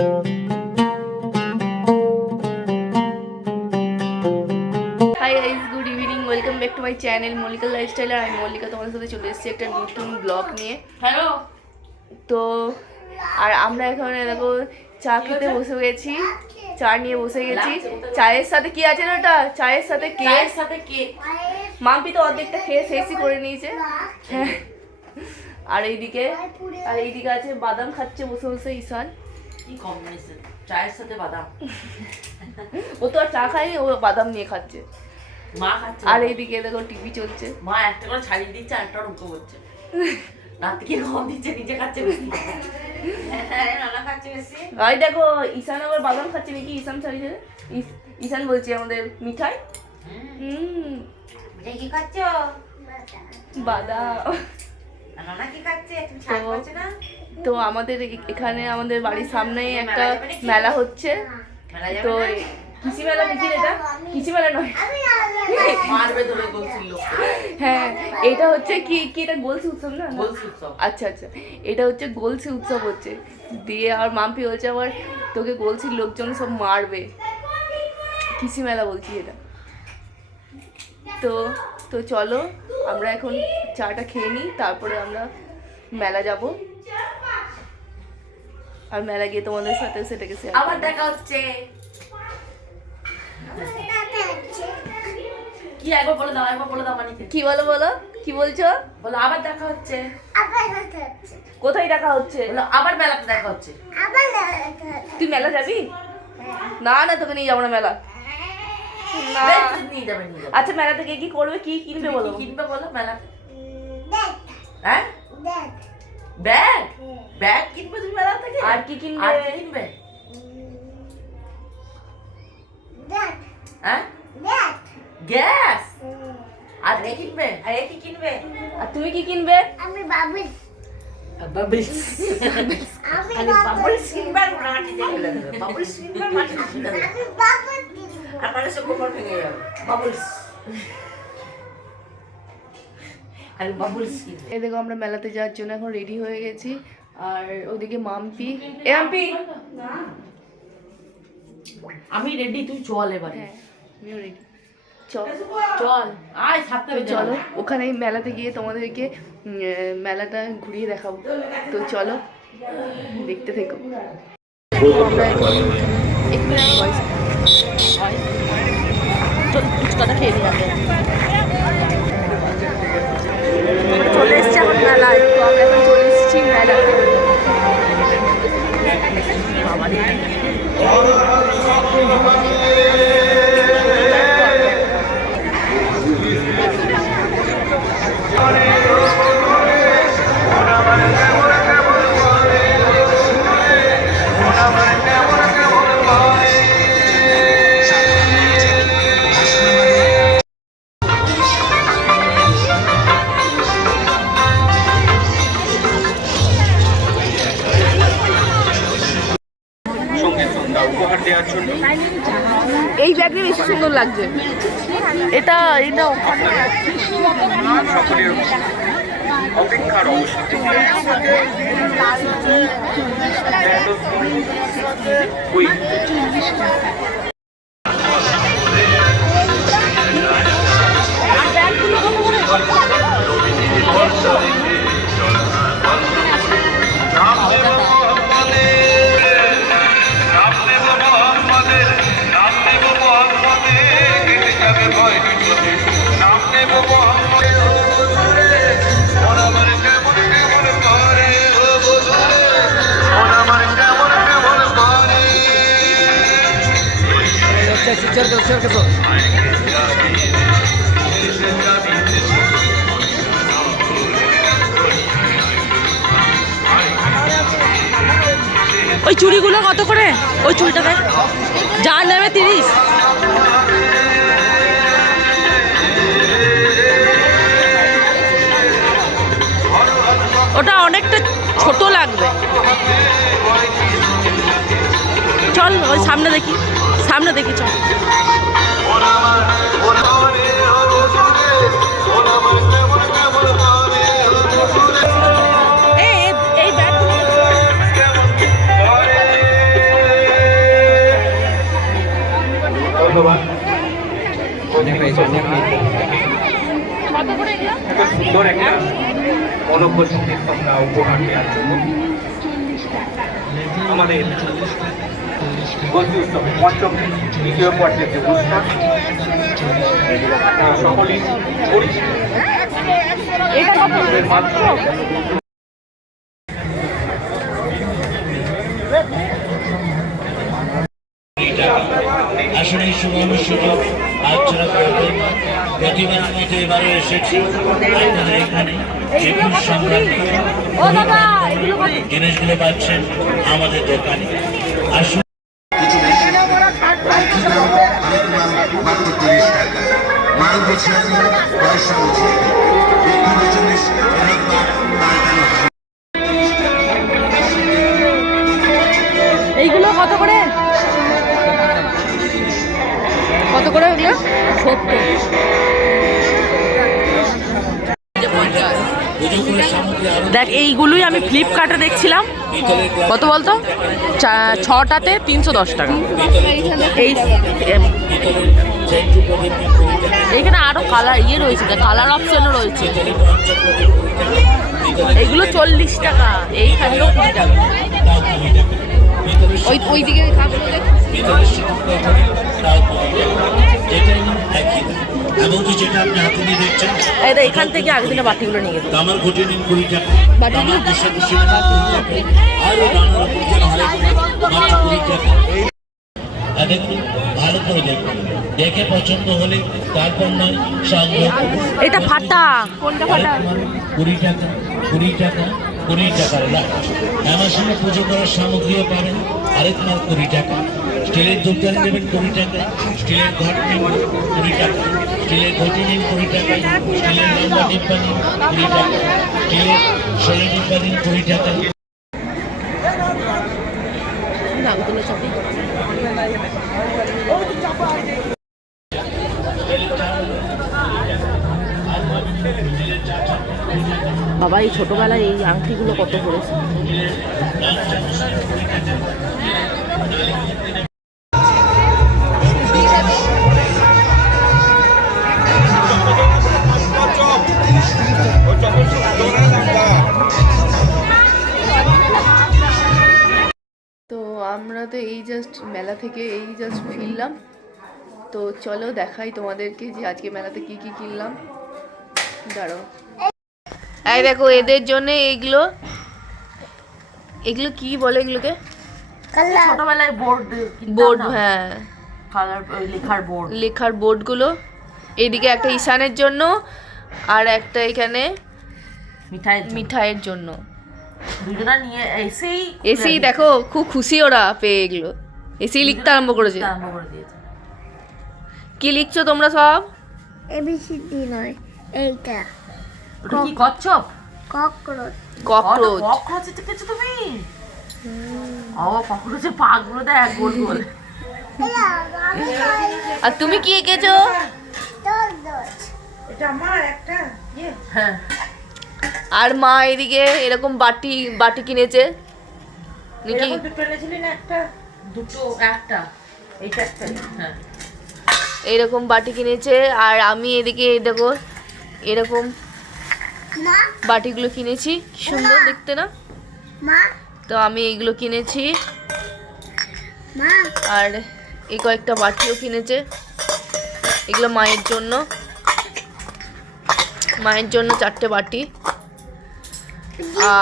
High guys, good evening, welcome back to my channel Mallika lifestyle. আর আমি মল্লিকা তোমাদের সাথে চলে এসেছি একটা নতুন ব্লগ নিয়ে। হ্যালো। তো আর আমরা এখন দেখো চা খেতে বসে গেছি, চা নিয়ে বসে গেছি। চায়ের সাথে কি আছে না, ওটা চায়ের সাথে কেক। মাম্পি তো অর্ধেকটা খেয়ে শেষই করে নিয়েছে। হ্যাঁ, আর এইদিকে আছে বাদাম খাচ্ছে বসে বসে ঈশান। কি কম্বিনেশন, চায়ের সাথে বাদাম। ও তো আর চা খায়নি, ও বাদাম নিয়ে খাচ্ছে। মা খাচ্ছে। আর এইদিকে দেখো টিভি চলছে। মা একটা করে ছাড়িয়ে দিচ্ছে, একটা রুকো করছে। রাত থেকে কম দিচ্ছে, নিজে খাচ্ছে বেশি। নানা খাচ্ছে বেশি। ভাই দেখো ঈশান আবার বাদাম খাচ্ছে নাকি? ঈশান ছাড়িয়ে ঈশান বলছে আমাদের মিঠাই। মিঠাই কি খাচ্ছ? বাদাম। নানা কি খাচ্ছে? তুমি ছাড় খাচ্ছ না? তো আমাদের এখানে আমাদের বাড়ির সামনেই একটা মেলা হচ্ছে। তো কৃষি মেলা নাকি? এটা কৃষি মেলা নয়, মারবে ধরে বলছিল। হ্যাঁ, এটা হচ্ছে কি এটা গোলসি উৎসব না? গোলসি উৎসব। আচ্ছা, এটা হচ্ছে গোলসি উৎসব হচ্ছে। দিয়ে আর মাম্পি বলছে আবার তোকে গোলসির লোকজন সব মারবে। কৃষি মেলা বলছি এটা। তো চলো আমরা এখন চাটা খেয়ে নিই, তারপরে আমরা মেলা যাব। আর মেলা গিয়ে তোমাদের সাথে সেটাকে আবার দেখা হচ্ছে। কি একবার বলে দাও মানে কি বলো কি বলছো? বলো আবার দেখা হচ্ছে। কোথায় দেখা হচ্ছে? বলো আবার মেলাতে দেখা হচ্ছে। তুই মেলা যাবি? না তোকে নিয়ে যাবো না মেলা। না, নিয়ে যাবে। আচ্ছা, মেলা থেকে কি করবে, কি কিনবে বলো? কিনবে বলো মেলা। হ্যাঁ, ব্যাগ কিনবে তুমি মেলা থেকে? আর কি কিনবে? হ্যাঁ, গ্যাস। আর কি কিনবে? আর তুমি কি কিনবে? আমি বাবুস বাবলস কিনবে। বাবলস কিনবে মানে আমি বাবুস আমার সব কোমর ভেঙে যাবে। বাবলস এই দেখো আমরা মেলাতে যাওয়ার জন্য এখন রেডি হয়ে গেছি। আর ওদিকে মাম্পি আমি রেডি, তুই চল এবারে। হ্যাঁ, আমিও রেডি। চল আয় সাথে চলো ওখানে মেলাতে গিয়ে তোমাদেরকে মেলাটা ঘুরিয়ে দেখাবো। তো চলো দেখতে থেকো। ফুচকাটা খেয়ে নিয়ে যাবে। চলে এসছি এখন মেলায়। তো আমরা এখন চলে এসেছি মেলাতে। এই ব্যাগটা বেশি সুন্দর লাগছে। এটা অপেক্ষার ওই চুড়িগুলো কত করে? ওই চুড়িটা দেখ, যার নেবে 30। ওটা অনেকটা ছোট লাগবে। চল ওই সামনে দেখি চল। এই ব্যাগ ধন্যবাদ সুন্দর একটা অনব্য সঙ্গীত আমরা উপহার দেওয়ার জন্য আমাদের গল্পী উৎসবের পঞ্চম দ্বিতীয় পর্যায়ের যে অনুষ্ঠান আপনারা সকলেই পরিচিত এর মাধ্যমে আসলে সুবর্ণ সুযোগ আজ ছাড়া করবেন না। প্রতিবার মতো এবারও এসেছি আপনাদের এখানে বিপুল সংগ্রামী জিনিসগুলো পাচ্ছেন আমাদের দোকানে। আসুন মাল বিছানো পয়সা উঠে বিভিন্ন জিনিস এইগুলো কত করে? কত করে ওগুলো? 70। দেখ এইগুলোই আমি ফ্লিপকার্টে দেখছিলাম, কত বলতো 6টাতে 310 টাকা। এই এইখানে আরো কালার রয়েছে, কালার অপশনও রয়েছে। এইগুলো 40 টাকা, এইখানেও 20 টাকা। ওই দিকে এমনকি যেটা আপনি হাতে নিয়ে দেখছেন এখান থেকে আগের দিনে বাটিগুলো নিয়ে গেছে। আমার ঘটে নিন 20 টাকা, আমার দেশে দেশে আরো নানা রকম যেন হরেক মাত্র 20 টাকা। দেখুন ভালো করে দেখুন, দেখে পছন্দ হলে তারপর নয় সংগ্রহ করুন। এটা ফাটা, কোনটা ফাটা? 20 টাকা 20 টাকা 20 টাকার লাট। আমার সঙ্গে পুজো করার সামগ্রীও পাবেন আরেক মাল 20 টাকা। স্টিলের ধূপদানি নেবেন 20 টাকা, স্টিলের ঘট নেবেন 20 টাকা, স্টিলের ঘটি নিন 20 টাকা, স্টিলের লম্বা ডিব্বা নিন 20 টাকা, স্টিলের 16 ডিব্বা নিন 20 টাকা। বাবা এই ছোটবেলায় এই আংটিগুলো কত পড়েছে। তো আমরা তো এই জাস্ট মেলা থেকে ফিরলাম। তো চলো দেখাই তোমাদেরকে যে আজকে মেলাতে কি কি কিনলাম। দাঁড়াও, এই দেখো এদের জন্য এগুলো কি বলে এগুলোকে? ছোটবেলায় বোর্ড, হ্যাঁ কালার লেখার বোর্ড। লেখার বোর্ডগুলো। এইদিকে একটা ঈশানের জন্য আর একটা এখানে মিঠাইয়ের জন্য। দুজনা নিয়ে এসেই দেখো খুব খুশি ওরা পেয়ে এগুলো। এসেই লিখতে আরম্ভ করেছে। কি লিখছো তোমরা সব? এবিসিডি নয়, এইটা ওটা কি কচ্ছপ? ককরোচ। ককরোচ। ককরোচ দেখেছো তুমি? ও ককরোচের পাগুলো দেখ গোল গোল। আর তুমি কি এঁকেছো? হ্যাঁ, আর মা এদিকে এরকম বাটি কিনেছে নাকি? দুটো একটা এইটা একটা। হ্যাঁ, এইরকম বাটি কিনেছে। আর আমি এদিকে দেখো এরকম মা বাটিগুলো কিনেছি, কি সুন্দর দেখতে না? মা তো আমি এইগুলো কিনেছি। মা আর এই কয়েকটা বাটিও কিনেছে, এগুলো মায়ের জন্য 4টে বাটি।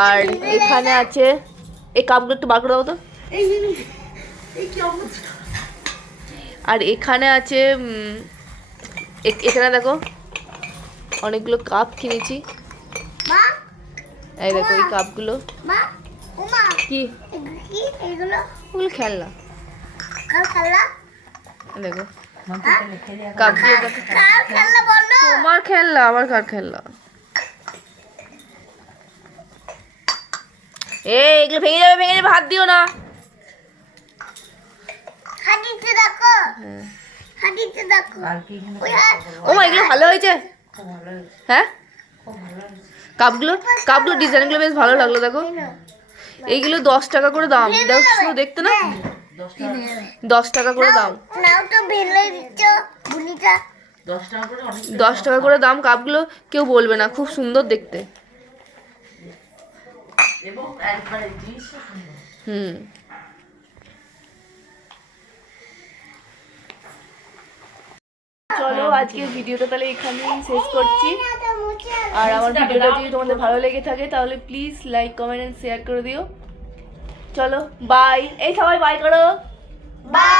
আর এখানে আছে এই কাপগুলো, একটু বার করে দাও তো। আর এখানে আছে এখানে দেখো অনেকগুলো কাপ কিনেছি। মা এই দেখো এই কাপগুলো। মা ওমা কি কি এগুলো? ওগুলো খেলনা। খেলা দেখো কাপগুলো দেখো। কার খেলা বলো? তোমার খেলনা, আবার কার খেলনা? এগুলো ভেঙে যাবে, হাত দিও না। হাঁটিতে দেখো, হাঁটিতে দেখো। ও মা, এগুলো ভালো হয়েছে। হ্যাঁ, কাপগুলো ডিজাইনগুলো বেশ ভালো লাগলো। দেখো এইগুলো 10 টাকা করে দাম। দেখো দেখতে না 10 টাকা করে দাম। নাও তো বেলে দিচ্ছ বুনিটা। 10 টাকা করে অনেক 10 টাকা করে দাম কাপগুলো, কেউ বলবে না, খুব সুন্দর দেখতে। এবং একবারে জিনিসও সুন্দর। হুম। চলো আজকের ভিডিওটা তাহলে এখানেই শেষ করছি। আর আমার ভিডিওটা যদি তোমাদের ভালো লেগে থাকে তাহলে please like comment and share করে দিও। চলো বাই, এই সবাই বাই করো। বাই।